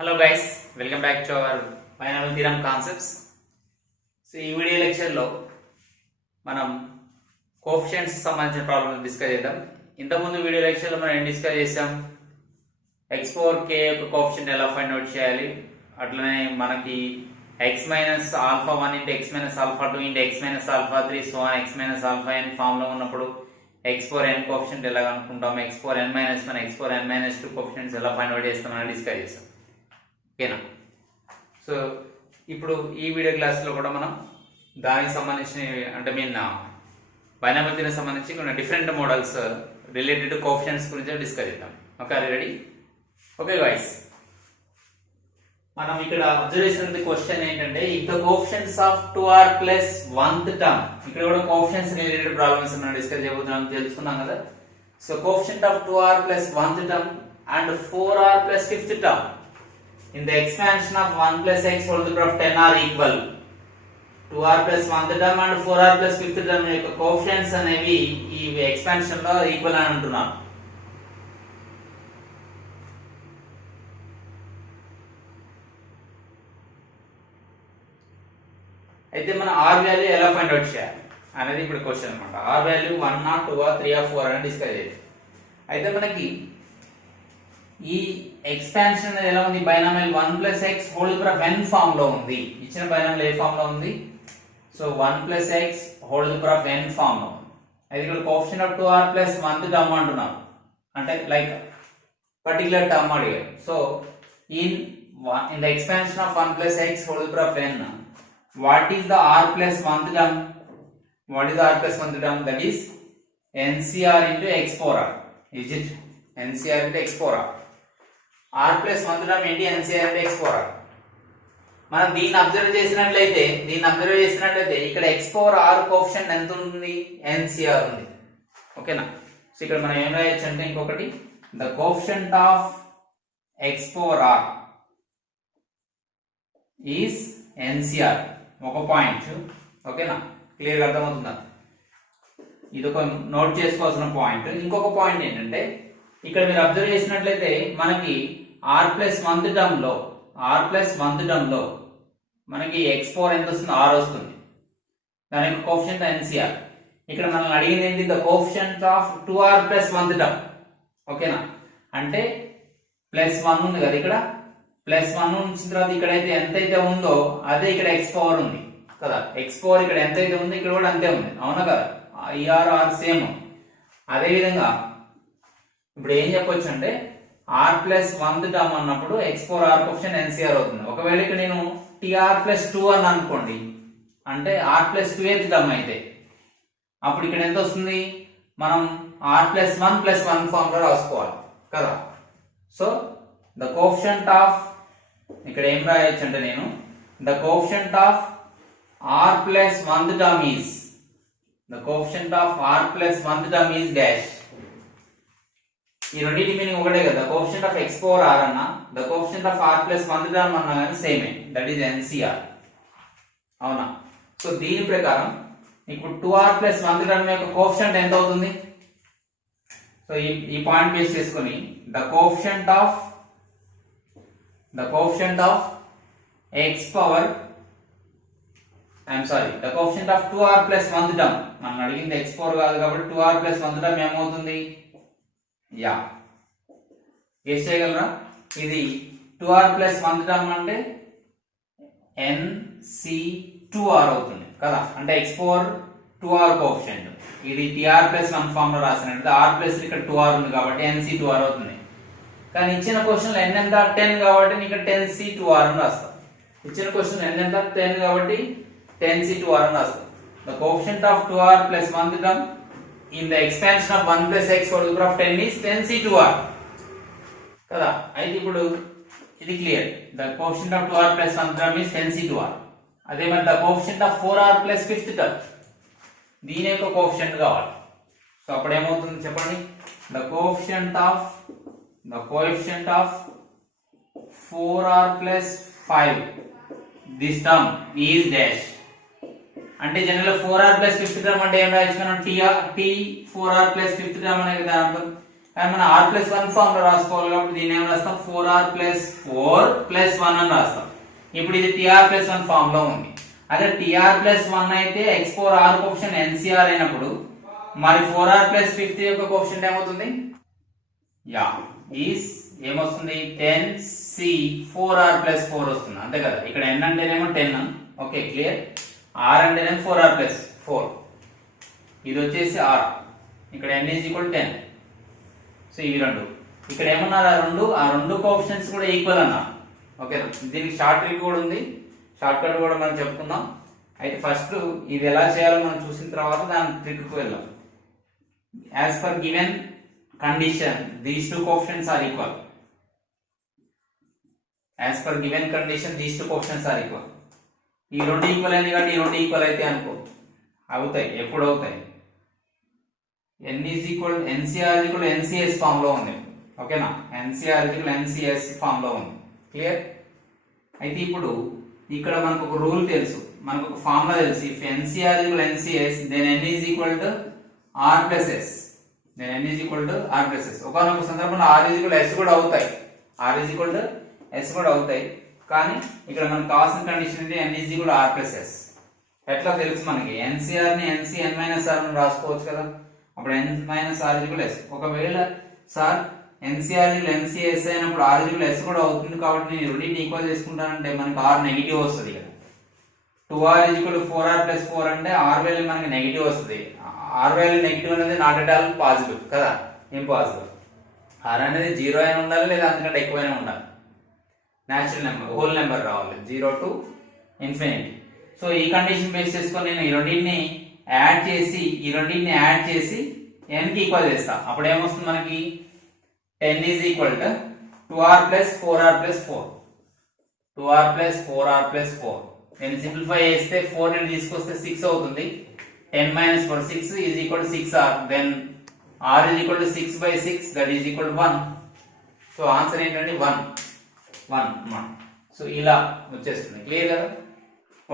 Hello guys, welcome back to our binomial theorem concepts. So ఈ video లెక్చర్లో మనం coefficients సంబంధించిన ప్రాబ్లమ్స్ డిస్కస్ చేద్దాం. ఇంతకుముందు వీడియో లెక్చర్లో మనం ఏం డిస్కస్ చేసాం, ఎక్స్ పవర్ కే యొక్క కోఎఫిషియంట్ ఎలా ఫైండ్ అవుట్ చేయాలి, అట్లనే మనకి x minus alpha 1 into x minus alpha 2 into x minus alpha 3 so x minus alpha n ఫామ్లో ఉన్నప్పుడు ఎక్స్ పవర్ ఎన్ కోఎఫిషియంట్ ఎలా కనుక్కుంటాం, x power n minus 1 x power n minus 2 coefficients ఎలా find out చేస్తామని discuss చేసాం. ఓకేనా? So ఇప్పుడు ఈ వీడియో క్లాస్లో కూడా మనం దానికి సంబంధించిన అంటే బైనామియల్ థియరమ్ సంబంధించి కొన్ని different models related to coefficients గురించి డిస్కస్ చేద్దాం. Okay, are ready? Okay guys, మనం ఇక్కడ అబ్జర్వ్ చేసిన క్వశ్చన్ ఏంటంటే, if the coefficients of 2r plus 1th term, ఇక్కడ కూడా కోఎఫిషియంట్స్ రిలేటెడ్ ప్రాబ్లమ్స్ మనం డిస్కస్ చేయబోతున్నాం, తెలుసుకున్నాం కదా. So coefficient of 2r plus 1th term and 4r plus 5th term in the expansion of 1 plus x whole to the power of 10 are equal. 2r plus 1th term and 4r plus 5th term యొక్క coefficients అనేవి ఈ expansion లో equal అని అంటున్నారు. అయితే మన r value ఎలా find out చేయాలి అనేది ఇప్పుడు క్వశ్చన్ అన్నమాట. r వాల్యూ 1 ఆ 2 ఆ 3 ఆ 4 అని డిస్కస్ చేయాలి. అయితే మనకి ఈ ఎక్స్పాన్షన్ ఎలా ఉంది, binomial 1 plus x whole to the power n form లో ఉంది. ఇచ్చిన బైనామియల్ ఏ ఫామ్ లో ఉంది? So 1 plus x whole to the power n form లో ఉంది. అయితే ఇక్కడ coefficient of 2r plus 1th term అంటున్నాం, అంటే లైక్ పర్టిక్యులర్ టర్మ్ అడిగారు. So in the expansion of 1 plus x whole to the power n, what is the r plus 1th term? What is the r plus 1th term? That is ncr into x power r. Is it ncr into x power r? r plus 1th term ఏంటి? ncr into x power r. మనం దీన్ని observe చేసినట్లయితే ఇక్కడ x power r coefficient ఎంత ఉంది? ncr ఉంది. ఓకేనా? So ఇక్కడ మనం ఏం రాయొచ్చు అంటే, ఇంకొకటి the coefficient of x power r is ncr. ఒక పాయింట్. ఓకేనా? క్లియర్ గా అర్థమవుతుందా? ఇది ఒక నోట్ చేసుకోవాల్సిన పాయింట్. ఇంకొక పాయింట్ ఏంటంటే, ఇక్కడ మీరు అబ్జర్వ్ చేసినట్లయితే మనకి r ప్లస్ 1th టర్మ్ లో మనకి x పవర్ ఎంత వస్తుంది? r వస్తుంది. దాని యొక్క కోఎఫిషియంట్ ncr. ఇక్కడ మనల్ని అడిగింది ఏంటి? The coefficient of 2r plus 1th term. ఓకేనా? అంటే ప్లస్ 1 ఉంది కదా, ఇక్కడ ప్లస్ 1 ఉంచిన తర్వాత ఇక్కడైతే ఎంతైతే ఉందో అదే ఇక్కడ x పవర్ ఉంది కదా. x పవర్ ఇక్కడ ఎంతైతే ఉందో ఇక్కడ కూడా అంతే ఉంది, అవునా కదా? r same. అదే విధంగా ఇప్పుడు ఏం చెప్పొచ్చు అంటే, r ప్లస్ 1th టర్మ్ అన్నప్పుడు x power r coefficient ncr అవుతుంది. ఒకవేళ ఇక్కడ నేను tr ప్లస్ 2 అని అనుకోండి, అంటే r ప్లస్ 2th టర్మ్ అయితే అప్పుడు ఇక్కడ ఎంత వస్తుంది? మనం r ప్లస్ 1 ప్లస్ 1 ఫామ్ లో రాసుకోవాలి కదా. సో ద కోఎఫిషియంట్ ఆఫ్, ఇక్కడ ఏం రాయొచ్చు అంటే నేను, the coefficient of r plus 1th term is, the coefficient of r plus 1th term is dash. ఈ రెండింటి మీనింగ్ ఒకటే కదా. Coefficient of x power r అన్న, the coefficient of r plus 1th term అన్నా కానీ సేమే, దట్ ఈస్ ncr. అవునా? So దీని ప్రకారం ఇప్పుడు 2r ప్లస్ 1th టర్మ్ యొక్క కోఎఫిషియంట్ ఎంత అవుతుంది? సో ఈ పాయింట్ బేస్ చేసుకొని the coefficient of x power the coefficient of 2r plus 1th term, మనం అడిగింది x పవర్ కాదు కాబట్టి 2r ప్లస్ 1th టర్మ్ ఏమవుతుంది? యా, గెస్ చేయగలరా? ఇది 2r ప్లస్ 1th టర్మ్ అంటే nc2r అవుతుంది కదా. అంటే x పవర్ 2r కోఎఫిషియంట్, ఇది tr ప్లస్ 1 ఫామ్ లో రాసినట్టు r ప్లస్ ఇక్కడ 2r ఉంది కాబట్టి nc2r అవుతుంది. కానీ ఇచ్చిన క్వశ్చన్ n ఎంత? 10 కాబట్టి ఇక్కడ 10c2r అని రాస్తాం. ఇచ్చిన క్వశ్చన్ n ఎంత? 10 కాబట్టి 10c2r అని రాస్తాం. The coefficient of 2r plus 1th term in the expansion of 1 plus x whole to the power of 10 is 10c2r కదా. అయితే ఇప్పుడు ఇది clear. The coefficient of 2r plus 1th term is 10c2r. అదే మరి the coefficient of 4r plus 5th term, దీని యొక్క coefficient కావాలి. So అప్పుడు ఏమవుతుంది చెప్పండి? The coefficient of 4r plus 5 this term is dash. అంటే జనరల్ గా 4r ప్లస్ 5th టర్మ్ అంటే ఏం రాయొచ్చు మనం? t 4r plus 5th term అనే కదా అర్థం. కానీ మనం r+1 ఫామ్ లో రాసుకోవాలి కాబట్టి దీన్ని ఏం రాస్తాం 4r+4+1 అని రాస్తాం. ఇప్పుడు ఇది tr+1 ఫామ్ లో ఉంది. అదే tr+1 అయితే x4r కోఎఫిషియంట్ NCR అయినప్పుడు మరి 4r+50 యొక్క కోఎఫిషియంట్ ఏమవుతుంది? ఏమొస్తుంది 10c 4r+4 వస్తుంది అంతే కదా. ఇక్కడ n అంటేనేమో 10. Okay clear. r అంటేనేమో 4r+4. ఇది వచ్చేసి r. ఇక్కడ n = 10. సో ఇవి రెండు ఇక్కడ ఏమన్నారు ఆ రెండు కోఎఫిషియంట్స్ కూడా ఈక్వల్ అన్నారు. ఓకే దీనికి షార్ట్ ట్రిక్ కూడా ఉంది, షార్ట్ కట్ కూడా మనం చెప్పుకుందాం. అయితే ఫస్ట్ ఇది ఎలా చేయాలో మనం చూసిన తర్వాత దాని ట్రిక్ కు వెళ్దాం. As per given condition these two coefficients are equal. As per given condition these two coefficients are equal. ఈ రెండు ఈక్వల్ అయింది కాబట్టి ఈ రెండు ఈక్వల్ అయితే అనుకో అవుతాయి. ఎప్పుడు అవుతాయి? NCR NCS ఫామ్ లో ఉంది. ఓకేనా. NCR NCS ఫామ్ లో ఉంది. క్లియర్. అయితే ఇప్పుడు ఇక్కడ మనకు ఒక రూల్ తెలుసు, మనకు ఒక ఫార్ములా తెలుసు. If NCR NCS then n is equal to r+s. then n is equal to r+s. ఒకనొక సందర్భంలో r is equal to s కూడా అవుతాయి. r is equal to s కూడా అవుతాయి. కానీ ఇక్కడ మనకు కావాల్సిన కండిషన్ ఏంటి? n is equal to r+s. ఎట్లా తెలుసు మనకి? NCR ని NCn - r అని రాసుకోవచ్చు కదా. అప్పుడు n - r = s. ఒకవేళ సార్ NCR NCS అయినప్పుడు r s కూడా అవుతుంది కాబట్టి నేను రెండింటిని ఈక్వల్ చేసుకుంటానంటే మనకి r నెగిటివ్ వస్తుంది. ఇక్కడ 2r = 4r+4 అంటే r వాల్యూ మనకి నెగిటివ్ వస్తుంది. r వాల్యూ నెగిటివ్ అనేది నాట్ ఎట్ ఆల్ పాసిబుల్ కదా, ఇంపాసిబుల్. r అనేది 0 అయినా ఉండాలి లేదా అంతకంటే ఎక్కువైనా ఉండాలి. న్యాచురల్ నెంబర్, హోల్ నెంబర్ రావాలి 0 to ఇన్ఫినిటీ. సో ఈ కండిషన్ బేస్ చేసుకొని నేను ఈ రెండింటిని యాడ్ చేసి n కి ఈక్వల్ చేస్తా. అప్పుడు ఏమొస్తుంది మనకి? 10 is equal to 2r+4r+4. 2r+4r+4. నేను సింప్లిఫై చేస్తే 4 ని తీసుకొస్తే 6 అవుతుంది. 10 - 4 6 is equal to 6r. then r is equal to 6/6 that is equal to 1. So answer ఏంటంటే 1 అన్నమాట. సో ఇలా వచ్చేస్తుంది. క్లియర్ కదా.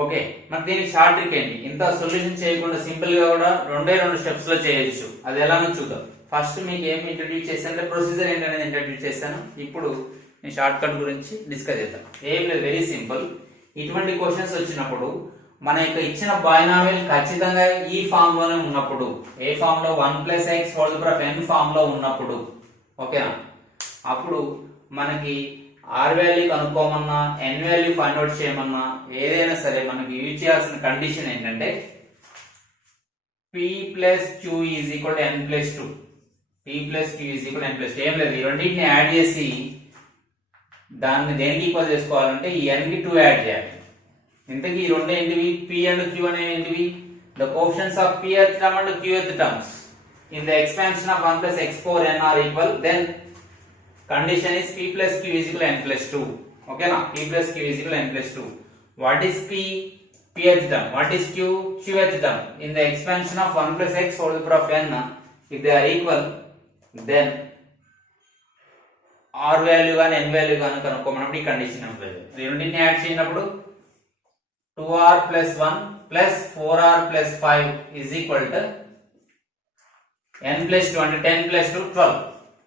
ఓకే మరి దీనికి షార్ట్ ట్రిక్ ఏంటి? ఇంత సొల్యూషన్ చేయకుండా సింపుల్ గా కూడా 2 స్టెప్స్ లో చేయొచ్చు. అది ఎలానో చూద్దాం. ఫస్ట్ మీకు ఏం ఇంట్రడ్యూస్ చేశానంటే ప్రొసీజర్ ఏంటనేది ఇంట్రడ్యూస్ చేశాను. ఇప్పుడు నేను షార్ట్ కట్ గురించి డిస్కస్ చేద్దాం. ఏం లేదు, వెరీ సింపుల్. ఇటువంటి క్వశ్చన్స్ వచ్చినప్పుడు మన యొక్క ఇచ్చిన బైనామియల్ ఖచ్చితంగా ఈ ఫామ్ లోనే ఉన్నప్పుడు, ఏ ఫామ్ లో 1+x n ఫామ్ లో ఉన్నప్పుడు, ఓకేనా, అప్పుడు మనకి r వాల్యూ కనుక్కోమన్నా n వాల్యూ ఫైండ్ అవుట్ చేయమన్నా ఏదైనా సరే మనకి యూజ్ చేయాల్సిన కండిషన్ ఏంటంటే p+q = n+2. p+q = n+2. ఏం లేదు, ఈ రెండింటిని యాడ్ చేసి దాన్ని దేనికి ఈక్వల్ చేసుకోవాలంటే ఈ n కి 2 యాడ్ చేయాలి. ఇంతకీ ఈ రెండు ఏంటివి? p and q అనేవి ఏంటివి? the coefficients of pth term and qth terms in the expansion of 1+x4n are equal, then condition is p+q = n+2. ఓకేనా. p+q = n+2. what is p? pth term. what is q? qth term. in the expansion of 1+x(n) if they are equal, then r value గాని n value గాని కనుక్కోమన్నప్పుడు ఈ condition ఉంటుంది. ఈ రెండింటిని add చేసినప్పుడు 2r+1 + 4r+5 is equal to n+2 అంటే 10 + 2 12.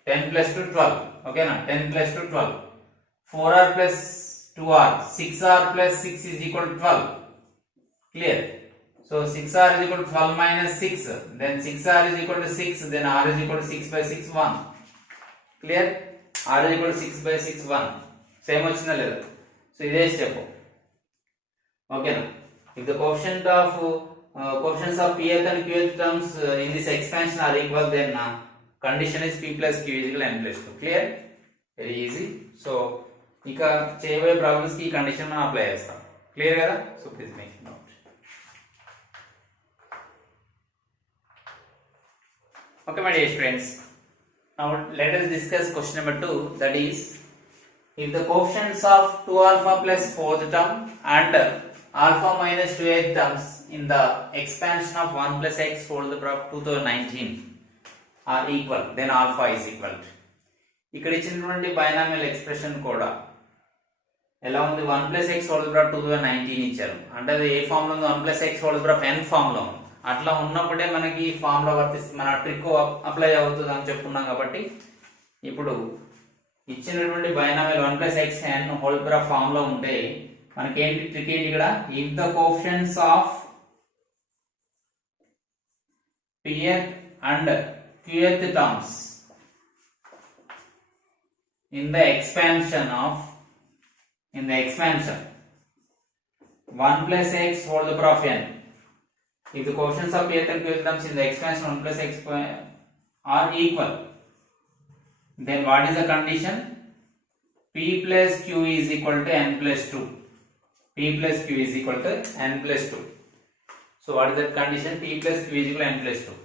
10 + 2 12. ఓకేనా. 10 + 2 12. 4r + 2r 6r + 6 is equal to 12. clear. so 6r is equal to 12 - 6, then 6r is equal to 6, then r is equal to 6/6 1. clear. r is equal to 6/6 1. Same వచ్చిందా లేదా? So ఇదే step. ఓకేనా. if the coefficients of pth and qth terms in this expansion are equal, then condition is p+q = n+2. clear. very easy. so ఇక చేయబోయే problems కి ఈ condition మనం apply చేస్తాం. క్లియర్ కదా. So please make note. okay my dear friends, now let us discuss question number 2, that is if the coefficients of 2α + 4th term and alpha - 2th terms in the expansion of 1+x(219) are equal, then alpha is equal to. ఇక్కడ ఇచ్చినటువంటి binomial expression కూడా ఎలా ఉంది? 1+x(219) ఇచ్చారు అంటే అది ఏ form లో ఉంది? 1+x(n) ఫామ్ లో ఉంది. అట్లా ఉన్నప్పుడే మనకి ఈ ఫార్ములా వర్తిస్తుంది, మన ట్రిక్ అప్లై అవుతుంది అని చెప్పుకున్నాం. కాబట్టి ఇప్పుడు ఇచ్చినటువంటి binomial 1+xn whole power of formula ఉంటే మనకి ఏంటి ట్రిక్ ఏంటి ఇక్కడ, if the coefficients of pth and qth terms in the expansion 1+x whole power of n, if the coefficients of pth and qth terms in the expansion 1+x are equal, then what is the condition? P plus q is equal to n plus 2. P plus q is equal to n plus 2. So what is that condition? P plus q is equal to n plus 2.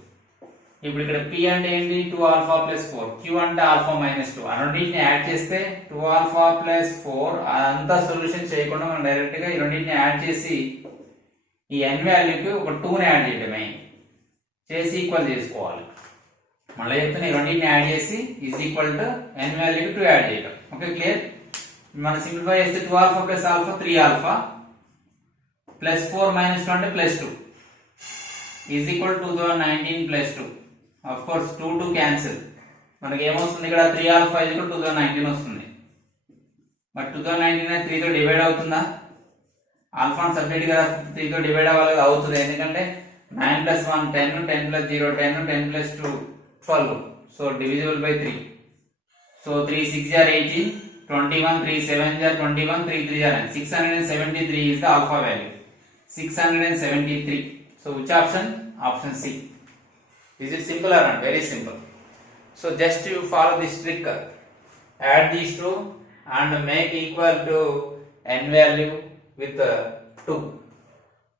ఇప్పుడు ఇక్కడ p అంటే ఏంటి, 2α plus 4, q అంటే α minus 2. రెండింటిని add చేస్తే 2α plus 4, అదంతా solution చేయకుండా మనం డైరెక్ట్ గా ఈ రెండింటిని యాడ్ చేసి ఈ n వాల్యూకి ఒక 2ని యాడ్ చేయడమే, చేసి ఈక్వల్ చేసుకోవాలి. మళ్ళీ చెప్తున్నా, ఈ రెండింటిని యాడ్ చేసి ఈజ్ ఈక్వల్ టు n వాల్యూకి 2 యాడ్ చేయడం. Okay, clear? మనం సింప్లిఫై చేస్తే 2α plus α 3α plus 4 minus 2 అంటే plus 2 is equal to 2019 plus 2. Of course 2 2 cancel, మనకి ఏమొస్తుంది ఇక్కడ 3α ఈజ్ ఈక్వల్ 2019 వస్తుంది. బట్ 2019 3 తో డివైడ్ అవుతుందా? ఆల్ఫాను సపరేట్ గా 3 తో డివైడ్ అవ్వాలి, అవుతుంది. ఎందుకంటే 9 plus 1 10, 10 plus 0 10, 10 plus 2 12. So divisible by 3. So 3 6 are 18, 21 3 7 are 21, 3 3 are 9. 673 is the alpha value. 673. So which option? Option C. Is it simple or not? Very simple. So just you follow this trick. Add these two and make equal to n value with 2.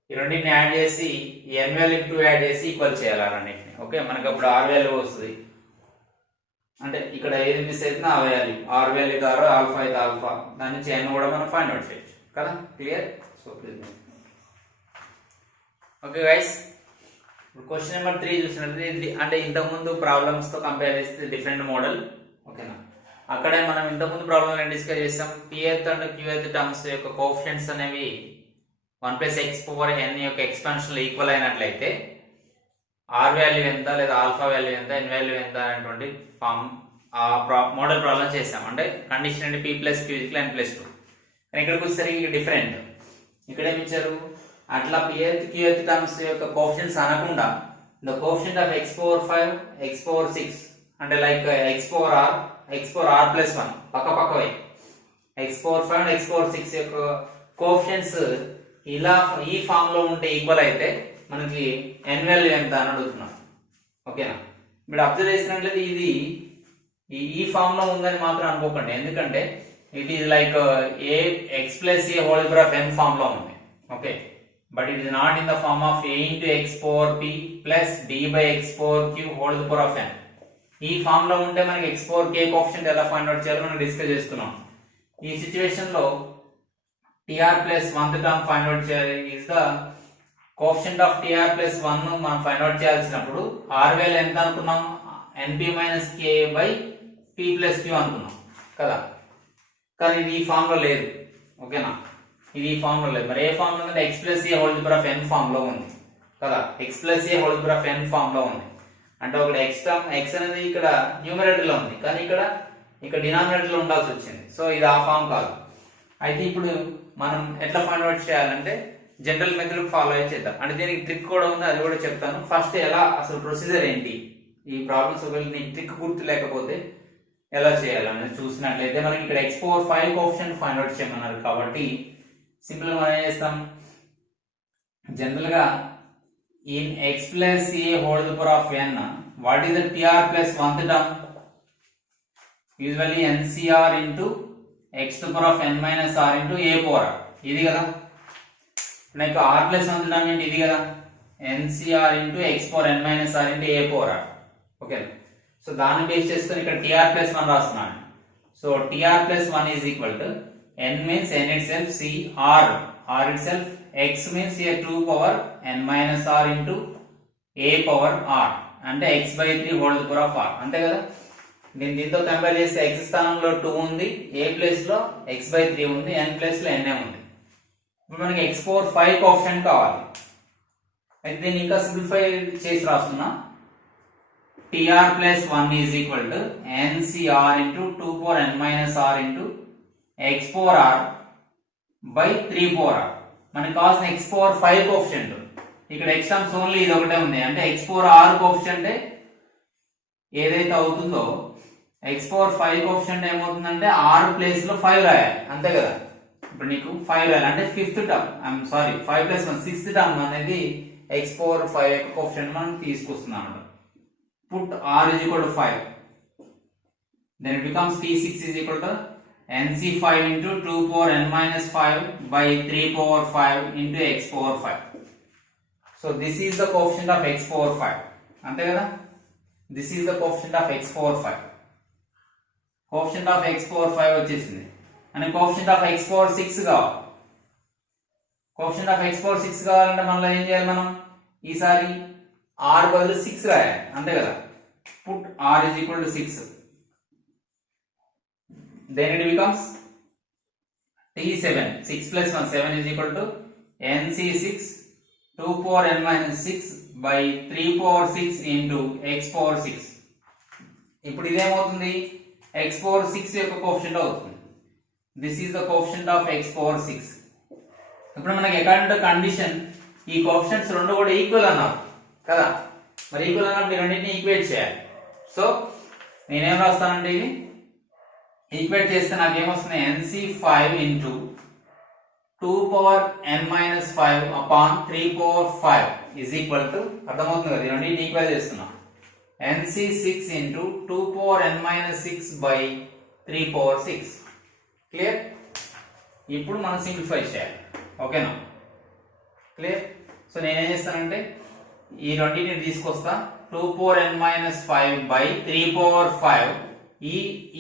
ఈ రెండింటిని add చేసి ఈ n value 2 add చేసి equal చేయాలి రెండింటిని. Okay, మనకి అప్పుడు r value వస్తుంది. అంటే ఇక్కడ ఏది మిస్ అవుతుందో ఆ వాల్యూ, r వాల్యూ అయితే r, ఆల్ఫా అయితే ఆల్ఫా, దాని నుంచి n కూడా మనం ఫైండ్ అవుట్ చేయొచ్చు కదా. Clear? So please. Okay guys, ఇప్పుడు క్వశ్చన్ నెంబర్ 3 చూసినట్లయితే అంటే ఇంతకుముందు ప్రాబ్లమ్స్ తో కంపేర్ చేస్తే డిఫరెంట్ మోడల్. ఓకేనా, అక్కడే మనం ఇంతకుముందు ప్రాబ్లం డిస్కస్ చేసాం. pth అండ్ qth టర్మ్స్ యొక్క కోఎఫిషియెంట్స్ అనేవి 1+x⁴n యొక్క ఎక్స్పాన్షన్ లో ఈక్వల్ అయినట్లయితే r వాల్యూ ఎంత లేదా ఆల్ఫా వాల్యూ ఎంత, n వాల్యూ ఎంత అనేటువంటి ఫామ్ మోడల్ ప్రాబ్లం చేసాం. అంటే కండిషన్ అంటే p plus q = n plus 2. కానీ ఇక్కడికి వచ్చేసరికి డిఫరెంట్. ఇక్కడ ఏమి ఇచ్చారు, అట్లా pth qth టర్మ్స్ యొక్క కోఎఫిషియెంట్స్ అనకుండా the coefficient of x⁴5 x⁴6 అంటే like x⁴r x⁴r plus 1 పక్కపక్కవే x⁴5 and x⁴6 యొక్క కోఎఫిషియెంట్స్ ఇలా ఈ ఫామ్ లో ఉంటే ఈక్వల్ అయితే మనకి n వాల్యూ ఎంత అని అడుగుతున్నాం. ఓకేనా, ఇప్పుడు అబ్జర్వ్ చేసినట్లయితే ఇది ఈ ఫామ్ లో ఉందని మాత్రం అనుకోకండి, ఎందుకంటే it is like x plus a whole power of n form లో ఉంది. Okay, but it is not in the form of a into x⁴p plus d by x⁴q whole power of n. ఈ form లో ఉంటే మనకి x⁴k coefficient ఎలా find out చేయాలో మనం discuss చేస్తున్నాం. ఈ సిచువేషన్ లో tr plus 1th term find out చేయాలి. Is the coefficient of tr plus 1 మనం ఫైండ్ అవుట్ చేయాల్సినప్పుడు r వాల్యూ ఎంత అనుకున్నాం, np minus k by p plus q అనుకున్నాం కదా. కానీ ఇది ఈ ఫామ్ లో లేదు. ఓకేనా, ఇది ఈ ఫామ్ లో లేదు. మరి ఏ ఫామ్ లో ఉంది, x plus a whole power of n form లో ఉంది కదా. x plus a whole power of n form లో ఉంది. అంటే ఒకటి x టర్మ్, x అనేది ఇక్కడ న్యూమరేటర్ లో ఉంది, కానీ ఇక్కడ డినామినేటర్ లో ఉండాల్సి వచ్చింది. సో ఇది ఆ ఫామ్ కాదు. అయితే ఇప్పుడు మనం ఎట్లా ఫైండ్ అవుట్ చేయాలంటే జనరల్ మెథడ్ ఫాలో అయ్యి చేద్దాం. అంటే దీనికి ట్రిక్ కూడా ఉంది, అది కూడా చెప్తాను. ఫస్ట్ ఎలా అసలు ప్రొసీజర్ ఏంటి, ఈ ప్రాబ్లమ్స్ ఒకవేళ నీకు ట్రిక్ గుర్తు లేకపోతే ఎలా చేయాలని చూసినట్లయితే మనకి ఇక్కడ x⁴5 కోఎఫిషియంట్ ఫైండ్ అవుట్ చేయమన్నారు. కాబట్టి సింపుల్ మనం ఏం చేస్తాం, జనరల్ గా in x plus a whole power of n, what is the tr plus 1th term? Usually ncr into x to the power of n minus r into a power r. ఇది కదా. నాకు r plus 1th term ఏంటి, ఇది కదా, ncr into x power n minus r into a power r. Okay, so దాన్ని base చేసుకొని ఇక్కడ tr plus 1 రాస్తున్నాను. So tr plus 1 is equal to n means n itself, c r itself, x means a 2 power n minus r into a power r అంటే x by 3 whole power of r. అంతే కదా. దీంతో compare చేస్తే x స్థానంలో 2 ఉంది, a place లో x by 3 ఉంది, n place లో n ఉంది. ఇప్పుడు మనకి x⁴5 కోఎఫిషియంట్ కావాలి. అయితే దీన్ని ఇంకా సింప్లిఫై చేసి రాస్తున్నా. TR plus 1 is equal to NCR into 2 power n minus R into x power R by 3 power R. మనకి కావాల్సిన x power 5 కోఎఫిషియంట్. ఇక్కడ x టర్మ్స్ ఓన్లీ ఇది ఒకటే ఉంది. అంటే x power R కోఎఫిషియంట్ ఏదైతే అవుతుందో x power 5 కోఎఫిషియంట్ ఏమవుతుందంటే R ప్లేస్ లో 5 రాయాలి, అంతే కదా. ఇప్పుడు నీకు 5 రాయాలి అంటే fifth term, I'm sorry 5 plus 1 sixth term అనేది x power 5 యొక్క కోఎఫిషియంట్ మనం తీసుకొస్తున్నాం అన్నమాట. Put R is equal to 5. Then it becomes T6 is equal to NC5 into 2 power n minus 5 by 3 power 5 into x power 5. So this is the coefficient of x power 5. Ante kada? This is the coefficient of x power 5. Coefficient of x power 5 వచ్చేసింది. and coefficient of x power 6 కావాలి. coefficient of x power 6 కావాలంటే మనలో ఏం చేయాలి, మనం ఈసారి r బదులు 6 రాయాలి, అంతే కదా. put r is equal to 6. then it becomes T7, 6 plus 1 7 is equal to NC6 2 power n minus 6 by 3 power 6 into x power 6. ఇప్పుడు ఇదేమవుతుంది, x power 6 యొక్క కోఎఫిషియంట్ అవుతుంది. This is the coefficient of x power 6. ఇప్పుడు మనకి according to condition ఈ coefficients రెండు కూడా equal అన్నారు కదా. మరి ఈక్వల్ అన్నప్పుడు ఈ రెండింటిని ఈక్వేట్ చేయాలి. సో నేనేం రాస్తానంటే ఇది ఈక్వేట్ చేస్తే నాకు ఏమొస్తుంది, NC5 into 2 power n minus 5 upon 3 power 5 is equal to, అర్థమవుతుంది కదా, ఈ రెండింటిని ఈక్వల్ చేస్తున్నాం. NC6 into 2 power n minus 6 by 3 power 6. Clear? ఇప్పుడు మనం సింప్లిఫై చేయాలి, ఓకేనా. క్లియర్? సో నేనేం చేస్తానంటే ఈ రెండింటిని తీసుకొస్తా. 2 power n minus 5 by 3 power 5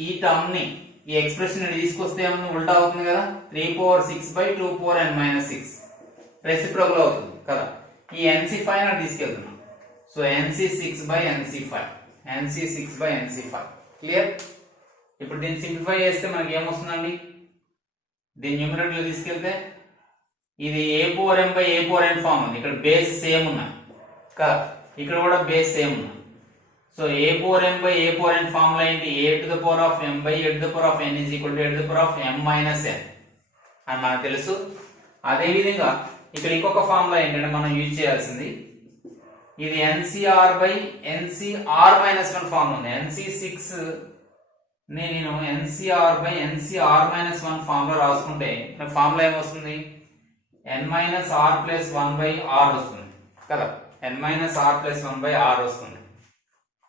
ఈ టర్మ్ ని, ఈ ఎక్స్ప్రెషన్ ని తీసుకొస్తే ఏమన్నా ఉల్టా అవుతుంది కదా. 3 power 6 by 2 power n minus 6 reciprocal అవుతుంది కదా. ఈ NC5 ని తీసుకెళ్తున్నాం. So NC6 by NC5, NC6 by NC5. Clear? ఇప్పుడు దీన్ని సింప్లిఫై చేస్తే మనకి ఏమొస్తుందండి, దీన్ని న్యూమరేటర్ లో తీసుకెళ్తే ఇది a power m by a power n form ఉంది. ఇక్కడ బేస్ సేమ్ ఉన్నాయి కదా, ఇక్కడ కూడా బేస్ సేమ్ ఉన్నాయి. So a power m by a power n form లో ఏంటి, a to the power of m by a to the power of n is equal to a to the power of m minus n అని మనకు తెలుసు. అదే విధంగా ఇక్కడ ఇంకొక form లో ఏంటంటే మనం యూజ్ చేయాల్సింది, ఇది NCR by NCR minus 1 form ఉంది. NC6 నేను NCR by NCR minus 1 form లో రాసుకుంటే ఫామ్ లో ఏమొస్తుంది, n minus r plus 1 by r వస్తుంది కదా. n minus r plus 1 by r వస్తుంది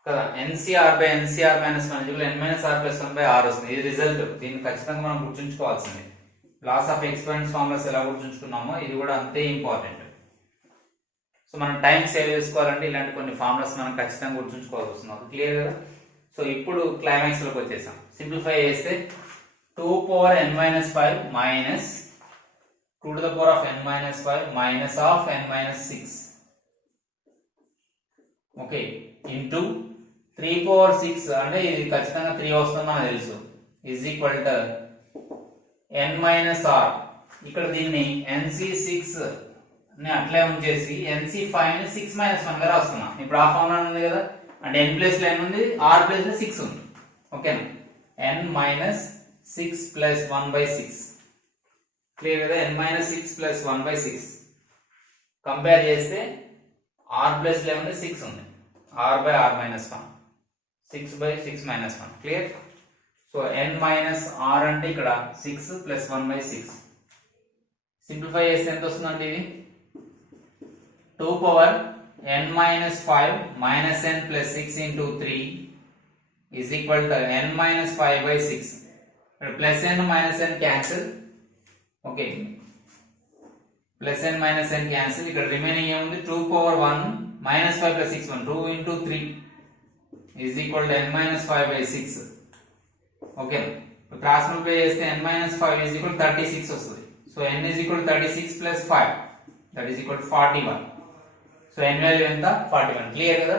కదా. NCR by NCR minus 1 n minus r plus 1 by r వస్తుంది. ఇది రిజల్ట్. దీన్ని ఖచ్చితంగా మనం గుర్తుంచుకోవాల్సింది. లాస్ ఆఫ్ ఎక్స్పెరిమెంట్స్ ఫార్ములాస్ ఎలా గుర్తుంచుకున్నామో ఇది కూడా అంతే ఇంపార్టెంట్. సో మనం టైం సేవ్ చేసుకోవాలంటే ఇలాంటి కొన్ని ఫార్ములాస్ మనం ఖచ్చితంగా గుర్తుంచుకోవాల్సి వస్తుంది. క్లియర్ కదా. సో ఇప్పుడు క్లైమాక్స్ లోకి వచ్చేసాం. సింప్లిఫై చేస్తే 2 power n minus 5 minus 2 to the power of n minus 5 minus of n minus 6, okay, into 3 power 6 అంటే ఇది ఖచ్చితంగా 3 వస్తుంది మనకు తెలుసు, is equal to n minus r. ఇక్కడ దీన్ని NC6 ని అట్లే ఉంచేసి NC5 ని 6 minus 1 గా రాస్తున్నా. ఇప్పుడు ఆ ఫార్ములా ఉంది కదా, అంటే n ప్లేస్ లో n ఉంది, r ప్లేస్ లో 6 ఉంది, ఓకేనా. n minus 6 plus 1 by 6. Clear కదా. n minus 6 plus 1 by 6 compare చేస్తే r ప్లస్ లో ఉంది, 6 ఉంది, r by r minus 1, 6 by 6 minus 1. Clear? So n minus r అంటే ఇక్కడ 6 plus 1 by 6. సింప్లిఫై చేస్తే ఎంత వస్తుందంటే ఇది 2 power n minus 5 minus n plus 6 into 3 is equal to n minus 5 by 6. Plus n minus n cancel, okay, plus n minus n cancel. ఇక్కడ remaining ఏముంది, 2 power 1 minus 5 plus 6 1 2 into 3 is equal to n minus 5 by 6. Okay, cross multiply చేస్తే n minus 5 is equal to 36 వస్తుంది. So n is equal to 36 plus 5, that is equal to 41. So n value ఎంత, 41. Clear కదా.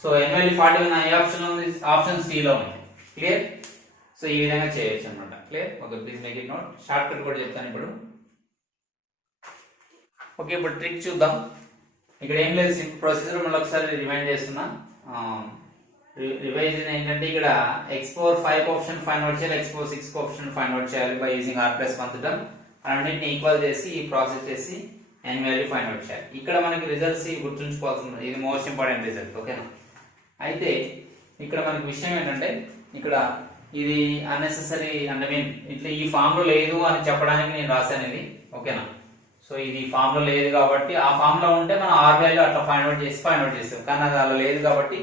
So n value 41 ఏ option లో ఉంది, option C లో ఉంది. Clear? So ఈ విధంగా చేయొచ్చు అన్నమాట. Clear? Okay, please make it note. Short cut కూడా చెప్తాను ఇప్పుడు. ఓకే, ఇప్పుడు ట్రిక్ చూద్దాం. ఇక్కడ ఏం లేదు, సింపుల్ ప్రొసీజర్ మళ్ళీ ఒకసారి రిమైండ్ చేస్తున్నా. రివైజన్ ఏంటంటే ఇక్కడ x4 5 కోఎఫిషియంట్ ఫైండ్ అవుట్ చేయాలి, x4 6 కోఎఫిషియంట్ ఫైండ్ అవుట్ చేయాలి బై యూజింగ్ r+1 టర్మ్. అన్నిటిని ఈక్వల్ చేసి ఈ ప్రాసెస్ చేసి n వాల్యూ ఫైండ్ అవుట్ చేయాలి. ఇక్కడ మనకి రిజల్ట్స్ గుర్తుంచుకోవాల్సింది, ఇది మోస్ట్ ఇంపార్టెంట్ రిజల్ట్. ఓకేనా? అయితే ఇక్కడ మనకి విషయం ఏంటంటే ఇక్కడ ఇది అన్నెసెసరీ అంటే మీన్ ఇట్లా ఈ ఫామ్ లో లేదు అని చెప్పడానికి నేను రాశాను ఇది. ఓకేనా? సో ఇది ఫామ్ లో లేదు కాబట్టి, ఆ ఫామ్ లో ఉంటే మనం ఆర్ వాల్యూ అట్లా ఫైండ్ అవుట్ చేస్తాం, కానీ అది అలా లేదు కాబట్టి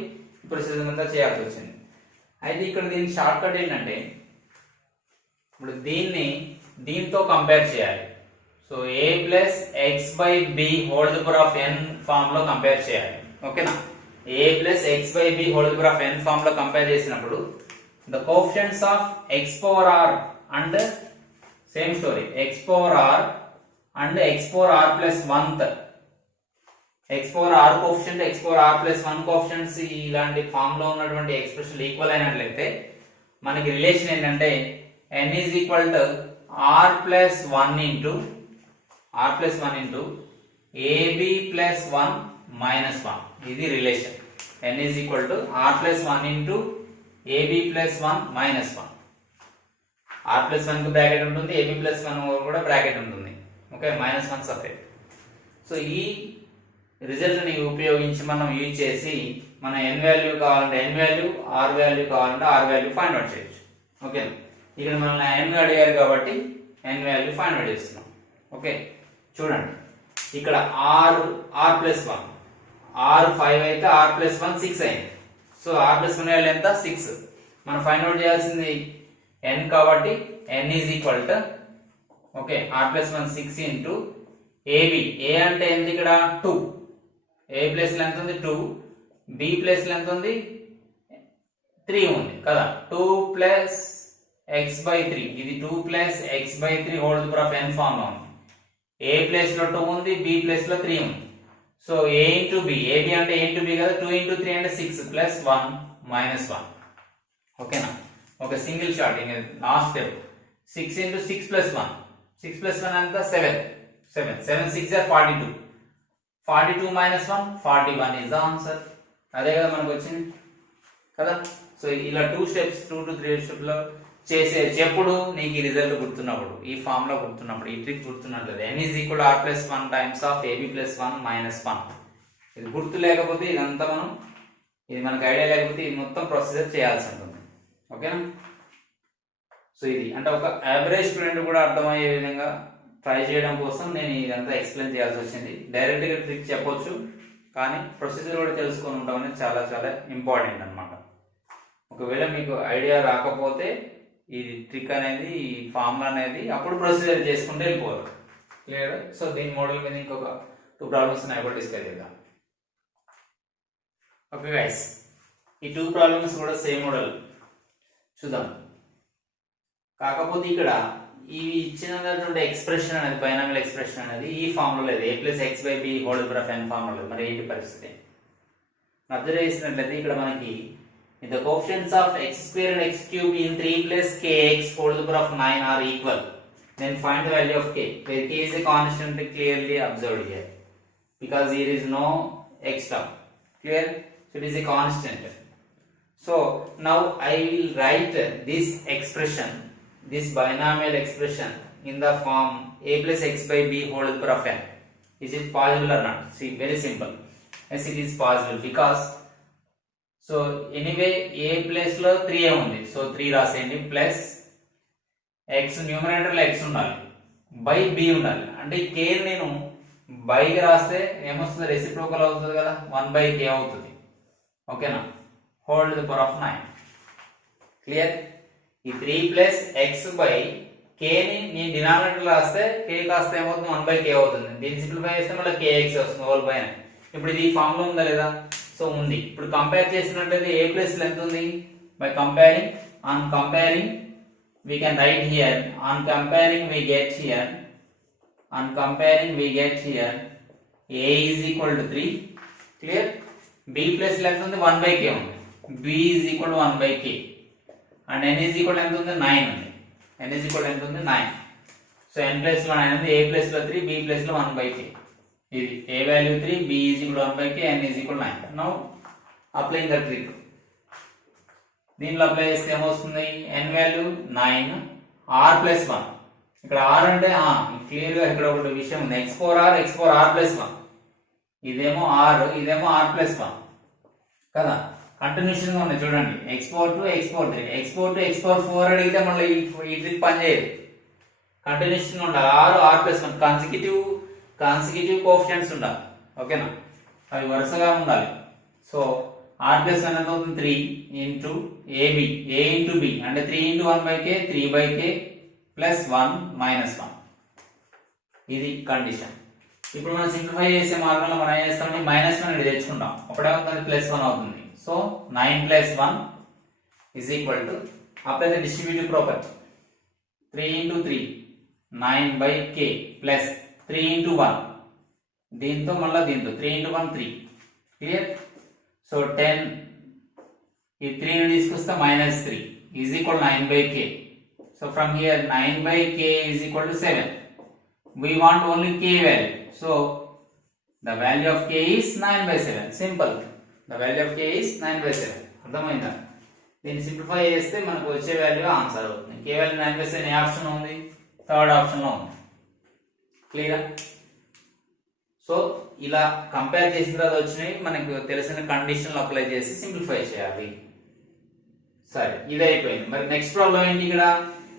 ప్రొసీజర్ అంతా చేయాల్సి వచ్చింది. అయితే ఇక్కడ దీని షార్ట్ కట్ ఏంటంటే ఇప్పుడు దీంతో కంపేర్ చేయాలి. So a plus x by b whole the power of n form లో కంపేర్ చేయాలి. ఓకేనా? a plus x by b whole the power of n form లో కంపేర్ చేసినప్పుడు the coefficients of x power r and same story x power r and x power r plus 1th x power r coefficient x power r plus 1 coefficients ఇలాంటి form లో ఉన్నటువంటి expression equal అయినట్లయితే మనకి relation ఏంటంటే n is equal to r plus 1 into ab plus 1 minus 1. ఇది relation. n is equal to r plus 1 into ab plus 1 minus 1. r plus 1 కు bracket ఉంటుంది, ab plus 1 కూడా బ్రాకెట్ ఉంటుంది. Okay, -1 separate. సో ఈ result ని ఉపయోగించి మనం use చేసి మన n వాల్యూ కావాలంటే n వాల్యూ, r వాల్యూ కావాలంటే r వాల్యూ ఫైండ్ అవుట్ చేయొచ్చు. ఓకే, ఇక్కడ మనం n అడిగారు కాబట్టి n వాల్యూ ఫైండ్ అవుట్ చేస్తున్నాం. ఓకే, చూడండి ఇక్కడ r ప్లస్ 1, r 5 అయితే r ప్లస్ 1 6 అయింది. సో r ప్లస్ 1 వాల్యూ ఎంత? 6. మనం ఫైండ్ అవుట్ చేయాల్సింది n కాబట్టి n is equal to okay r plus 1 6 into ab. a అంటే ఎంత? ఇక్కడ 2. a ప్లస్ లెంత్ ఉంది 2, b ప్లస్ లెంత్ ఉంది 3 ఉంది కదా. 2 ప్లస్ x బై 3, ఇది 2 plus x by 3 whole the power of n form లో ఉంది. a ప్లేస్ లో 2 ఉంది, b ప్లేస్ లో 3 ఉంది. So a into b, ab అంటే a ఇంటూ b కదా, 2 ఇంటూ 3 అంటే 6 ప్లస్ 1 మైనస్ 1. ఓకేనా? ఒక సింగిల్ షాట్ ఇంక last step. 6 into 6 plus 1, 6 plus 1 అంతా 7, 7 6 are 42, 42 minus 1 41 is the answer. అదే కదా మనకు వచ్చింది కదా. సో ఇలా 2 స్టెప్స్ 2 to 3 స్టెప్ లో చేసే చెప్పుడు నీకు ఈ రిజల్ట్ గుర్తున్నప్పుడు, ఈ ఫామ్ లో గుర్తున్నప్పుడు, ఈ trick గుర్తున్నట్లేదు. n is equal to r plus 1 times of ab plus 1 minus 1. ఇది గుర్తు లేకపోతే ఇదంతా ఇది మనకు ఐడియా లేకపోతే ఈ మొత్తం ప్రొసీజర్ చేయాల్సి ఉంటుంది. ఓకేనా? సో ఇది అంటే ఒక యావరేజ్ స్టూడెంట్ కూడా అర్థమయ్యే విధంగా ట్రై చేయడం కోసం నేను ఇదంతా ఎక్స్ప్లెయిన్ చేయాల్సి వచ్చింది. డైరెక్ట్ గా ట్రిక్ చెప్పొచ్చు, కానీ ప్రొసీజర్ కూడా తెలుసుకొని ఉండడం అనేది చాలా చాలా ఇంపార్టెంట్ అన్నమాట. ఒకవేళ మీకు ఐడియా రాకపోతే ఈ ట్రిక్ అనేది, ఈ ఫార్ములా అనేది అప్పుడు ప్రొసీజర్ చేసుకుంటూ వెళ్ళిపోవాలి. క్లియర్? సో దీని మోడల్ మీద ఇంకొక 2 ప్రాబ్లమ్స్ కూడా డిస్కస్ చేద్దాం. ఓకే గైస్, ఈ 2 ప్రాబ్లమ్స్ కూడా సేమ్ మోడల్ చూద్దాం. కాకపోతే ఇక్కడ ఇవి ఇచ్చినటువంటి ఎక్స్ప్రెషన్ అనేది, బైనామియల్ ఎక్స్ప్రెషన్ అనేది ఈ ఫామ్ లో లేదు. a plus x by b whole power of n form లో లేదు. మరి ఏంటి పరిస్థితి? అబ్జర్వ్ చేసినట్లయితే ఇక్కడ మనకి the coefficients of x square and x cube in 3 plus kx whole to the power of 9 are equal, then find the value of k, where k is a constant clearly observed here because here is no x term. Clear? So it is a constant. So now I will write this expression, this binomial expression in the form a plus x by b whole to the power of n. Is it possible or not? See, very simple. Yes, it is possible because so anyway A place లో 3 ఉంది. So 3 రాసేయండి plus X, numerator లో X ఉండాలి, by B ఉండాలి. అంటే కే నేను బైకి రాస్తే ఏమొస్తుంది? Reciprocal అవుతుంది కదా, 1/k అవుతుంది. ఓకేనా? Whole the power of 9. Clear? ఈ 3 ప్లస్ ఎక్స్ బై కే ని నేను డినామినేటర్ రాస్తే కే కాస్త ఏమవుతుంది? 1/k అవుతుంది. దీన్ని సింప్లిఫై చేస్తే మళ్ళీ kx వస్తుంది హోల్ బై 9. ఇప్పుడు ఇది ఈ ఫామ్ లో ఉందా లేదా? సో ఉంది. ఇప్పుడు కంపేర్ చేసినట్లయితే ఏ ప్లస్ లెంత్ ఉంది? By comparing, on comparing we can write here, on comparing we get here, on comparing we get here a is equal to 3. Clear? b plus length ఉంది 1/k ఉంది, b is equal to 1/k and n is equal to ఎంత ఉంది? 9 ఉంది. n is equal to ఎంత ఉంది? 9. So n plus 1 అనేది a plus లో 3, b plus లో 1/k. ఇది a value 3, b is equal to 1 by k, n is equal to 9. Now applying the trick. దీనిలో అప్లై చేస్తే ఏమొస్తుంది, n వాల్యూ 9, r ప్లస్ 1. ఇక్కడ r అంటే క్లియర్ గా ఇక్కడ ఒక విషయం ఉంది, x4r ప్లస్ 1. ఇదేమో r, ఇదేమో r ప్లస్ 1 కదా, కంటిన్యూషన్ గా ఉన్నాయి చూడండి. x4 to x4 3, x4 to x4 4 అడిగితే మళ్ళీ ఈ ట్రిక్ పని చేయదు. కంటిన్యూషన్ గా ఉండాలి, r ప్లస్ 1 కాన్సిక్యూటివ్ కోఎఫిషియెంట్స్ ఉండాలి. ఓకేనా, అవి వరుసగా ఉండాలి. సో r ప్లస్ 1 ఎంత అవుతుంది, 3 into ab, a into b అంటే 3 into 1 by k, 3 by k plus 1 minus 1. ఇది కండిషన్. ఇప్పుడు మనం సింప్లిఫై చేసే మార్గంలో మనం ఏం చేస్తామంటే మైనస్ 1 ఇది తెచ్చుకుంటాం, అప్పుడేమవుతుంది ప్లస్ 1 అవుతుంది. So 9 plus 1 is equal to apply the distributive property. 3 into 3 9 by k plus 3 into 1 దీంతో మళ్ళా దీంతో 3 into 1 3. క్లియర్. సో 10 ఈ 3 ని తీసుకొస్తే minus 3 is equal to 9 by k. So from here 9 by k is equal to 7. We want only k value. So the value of k is 9 by 7. Simple. The value of k is 9 by 7. అర్థమైందా? దీన్ని simplify చేస్తే మనకు వచ్చే value answer అవుతుంది. k value 9 by 7 A option లో ఉంది, third option లో ఉంది. క్లియర్. సో ఇలా కంపేర్ చేసిన తర్వాత వచ్చినవి మనకు తెలిసిన కండిషన్లు అప్లై చేసి సింప్లిఫై చేయాలి. సరే, ఇది అయిపోయింది. మరి నెక్స్ట్ ప్రాబ్లం ఏంటి,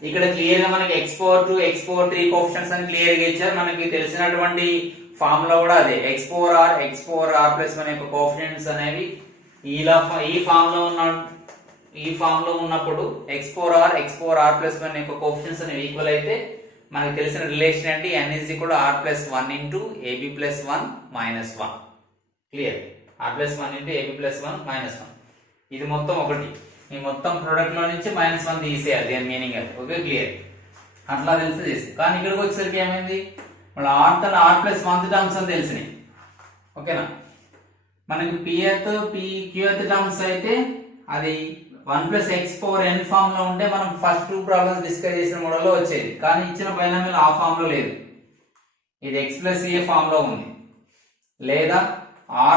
ఇక్కడ క్లియర్ గా మనకి x4 to x4 3 కోఎఫిషియెంట్స్ అని క్లియర్ గా ఇచ్చారు. మనకి తెలిసినటువంటి ఫార్ములా కూడా అదే, x4r ప్లస్ 1 యొక్క కోఎఫిషియెంట్స్ అనేవి ఈ ఫామ్ లో ఉన్నప్పుడు x4r ప్లస్ 1 యొక్క కోఎఫిషియెంట్స్ అనేవి ఈక్వల్ అయితే మనకు తెలిసిన రిలేషన్ ఏంటి, n is equal to r plus 1 into ab plus 1 minus 1. Clear. r plus 1 into ab plus 1 minus 1. ఇది మొత్తం ఒకటి, ఈ మొత్తం ప్రొడక్ట్ లో నుంచి -1 తీసేయాలి, దీని మీనింగ్ అది. Okay, clear. అట్లా తెలిసి చేసి, కానీ ఇక్కడికి వచ్చేసరికి ఏమైంది, మళ్ళీ r plus 1 టర్మ్స్ అని తెలిసినాయి. ఓకేనా, మనకి qth టర్మ్స్ అయితే అది 1 plus x4n ఫామ్ లో ఉంటే మనం ఫస్ట్ 2 ప్రాబ్లమ్స్ డిస్కస్ చేసిన మోడల్ లో వచ్చేది. కానీ ఇచ్చిన బైనామియల్ ఆ ఫామ్ లో లేదు, ఇది x plus a ఫామ్ లో ఉంది. లేదా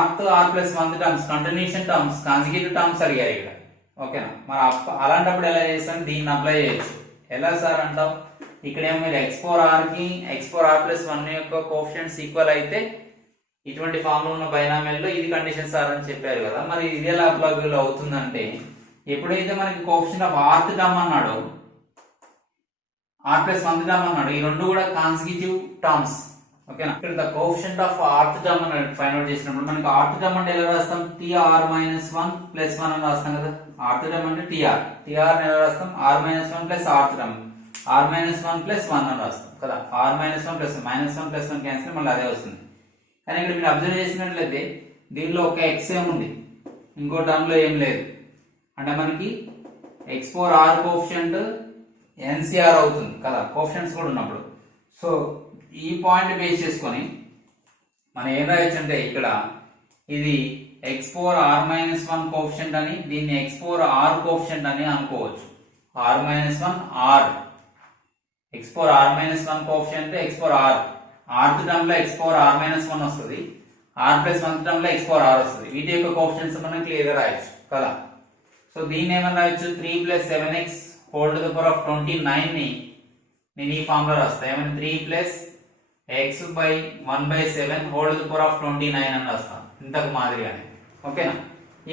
r తో r plus 1 terms continuation terms consecutive terms అడిగారు ఇక్కడ. ఓకేనా, మరి అలాంటప్పుడు ఎలా చేస్తాం, దీన్ని అప్లై చేయొచ్చు. ఎలా సార్ అంటాం, ఇక్కడేమో మీరు x4r కి x4r plus 1 యొక్క కోఎఫిషియెంట్స్ ఈక్వల్ అయితే ఇటువంటి ఫామ్ లో ఉన్న బైనామియల్ లో ఇది కండిషన్ సార్ అని చెప్పారు కదా. మరి ఇది ఎలా అప్లైబుల్ అవుతుందంటే, ఎప్పుడైతే మనకి కోఎఫిషియంట్ ఆఫ్ rth టర్మ్ అన్నాడు, r plus 1 టర్మ్ అన్నాడు, ఈ రెండు కూడా కాన్సిక్యూటివ్ టర్మ్స్. ఓకేనా, ఇక్కడ the coefficient of rth term అని ఫైండ్ అవుట్ చేసినప్పుడు మనకి rth టర్మ్ అంటే ఎలా రాస్తాం, tr minus 1 plus 1 అని రాస్తాం కదా. rth టర్మ్ అంటే tr ని ఎలా రాస్తాం, r minus 1 plus rth term r minus 1 plus 1 అని రాస్తాం కదా. r minus 1 plus -1 plus 1 cancel, మళ్ళీ అదే వస్తుంది. కానీ ఇక్కడ మీరు అబ్జర్వ్ చేసినట్లయితే దీనిలో ఒక x ఏ ఉంది, ఇంకో టర్మ్ లో ఏం లేదు. అంటే మనకి x4r కోఎఫిషియంట్ NCR అవుతుంది కదా, కోఎఫిషియంట్స్ కూడా ఉన్నప్పుడు. సో ఈ పాయింట్ బేస్ చేసుకొని మనం ఏం రాయొచ్చు అంటే, ఇక్కడ ఇది x4r minus 1 కోఎఫిషియంట్ అని, దీన్ని x4r కోఎఫిషియంట్ అని అనుకోవచ్చు. r minus 1 r x4r minus 1 coefficient x4r, rth term లో x4r minus 1 వస్తుంది, r plus 1 టర్మ్ లో x4r వస్తుంది. వీటి యొక్క కోఎఫిషియంట్స్ మనం క్లియర్ గా రాయొచ్చు కదా. సో దీన్ని ఏమన్నా రాయొచ్చు, 3 plus 7x whole to the power of 29 ని నేను ఈ ఫామ్ లో రాస్తా. ఏమైనా 3 plus x by 1 by 7 whole to the power of 29 అని రాస్తాం, ఇంతకు మాదిరిగానే. ఓకేనా,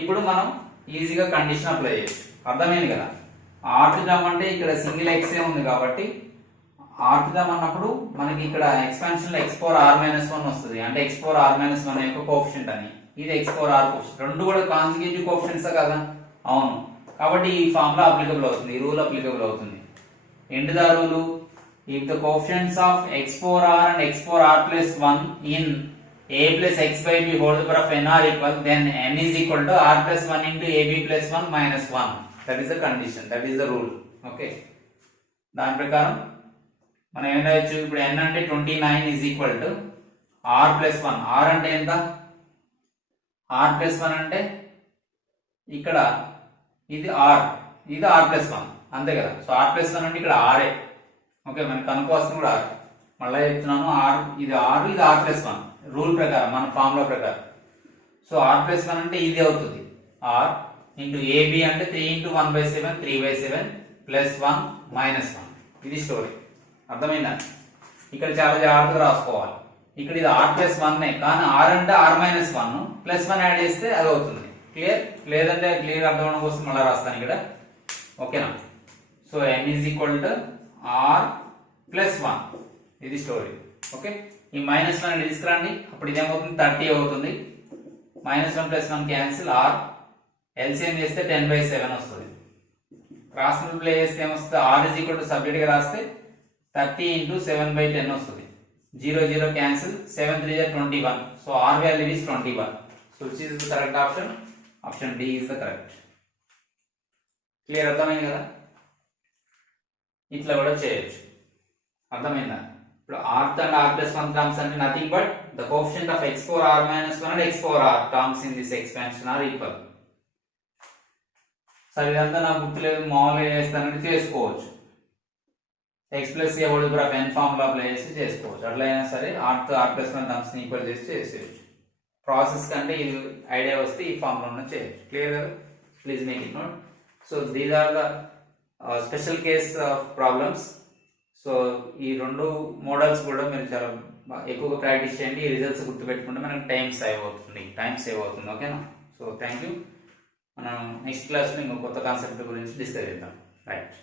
ఇప్పుడు మనం ఈజీగా కండిషన్ అప్లై చేయొచ్చు. అర్థమైంది కదా. rth టర్మ్ అంటే ఇక్కడ సింగిల్ x ఏ ఉంది కాబట్టి rth టర్మ్ అన్నప్పుడు మనకి ఇక్కడ ఎక్స్పాన్షన్ లో x4r minus 1 వస్తుంది, అంటే x4r minus 1 యొక్క కోఎఫిషియంట్ అని. ఇది x4r కోఎఫిషియంట్, రెండు కూడా కాన్సిక్యూటివ్ కోఎఫిషియంట్స్ కదా. అవును, కాబట్టి ఈ ఫార్ములా అప్లికబుల్ అవుతుంది, ఈ రూల్ అప్లికబుల్ అవుతుంది. ఏంటి the rule, if the coefficients of x4r and x4r plus 1 in a plus x by b whole to the power of n are equal, then n is equal to r plus 1 into ab plus 1 minus 1. That is the condition, that is the rule. Okay, దాని ప్రకారం మనం ఏం రాయొచ్చు, ఇప్పుడు n అంటే 29 is equal to r plus 1. r అంటే ఎంత, r plus 1 అంటే ఇక్కడ ఇది r, ఇది r plus 1 అంతే కదా. సో r plus 1 అంటే ఇక్కడ r. ఓకే, మనకి కనుక్కోవాల్సింది కూడా r. మళ్ళీ చెప్తున్నాను, ఆర్ ఇది ఆర్, ఇది ఆర్ ప్లస్ వన్ రూల్ ప్రకారం, మన ఫార్ములా ప్రకారం. సో ఆర్ ప్లస్ వన్ అంటే ఇది అవుతుంది, ఆర్ ఇంటూ ఏబి అంటే 3 ఇంటూ 1/7 3/7 ప్లస్ 1 మైనస్ 1. ఇది స్టోరీ. అర్థమైందా? ఇక్కడ చాలా జాగ్రత్తగా రాసుకోవాలి. ఇక్కడ ఇది ఆర్ ప్లస్ వన్, కానీ ఆర్ అంటే ఆర్ మైనస్ 1 ప్లస్ 1 యాడ్ చేస్తే అది అవుతుంది. క్లియర్? లేదంటే క్లియర్ అర్థం అవడం కోసం మళ్ళీ రాస్తాను ఇక్కడ. ఓకేనా? So n is equal to r plus 1. ఇది స్టోరీ. ఓకే, ఈ మైనస్ 1 తీసుకురండి, అప్పుడు ఇదేమవుతుంది 30 అవుతుంది. -1 + 1 క్యాన్సిల్, ఆర్ ఎల్సిఎం చేస్తే 10/7 వస్తుంది. క్రాస్ మల్టిప్లై చేస్తే ఏమొస్తుంది, r is equal to subject గా రాస్తే 30 ఇంటూ 7/10 వస్తుంది. 0 0 cancel, 7 3 21. So r value is 21. So which is the correct option? Option D is the correct. Clear? అర్థమైంది కదా? ఇట్లా కూడా చేయొచ్చు. అర్థమైందా? ఇప్పుడు r and r plus 1 terms అంటే nothing but the coefficient of x power r minus 1 and x power r terms in this expansion are equal. సరే, ఇదంతా నాకు గుర్తులేదు, మామూలుగా చేస్తానంటే చేసుకోవచ్చు. x plus a whole power of n formula apply చేసి చేసుకోవచ్చు. అట్లయినా సరే r తో r plus 1 టర్మ్స్ ని ఈక్వల్ చేసి చేసేయచ్చు. ప్రాసెస్ కంటే ఇది ఐడియా వస్తే ఈ ఫార్ములా చేయొచ్చు. క్లియర్ కదా? Please make it note. So these are the special case of problems. So ఈ రెండు మోడల్స్ కూడా మీరు చాలా ఎక్కువగా ప్రాక్టీస్ చేయండి. ఈ రిజల్ట్స్ గుర్తుపెట్టుకుంటే మనకు టైం సేవ్ అవుతుంది. ఓకేనా? So thank you. మనం నెక్స్ట్ క్లాస్లో ఇంకో కొత్త కాన్సెప్ట్ గురించి డిస్కస్ చేద్దాం. రైట్.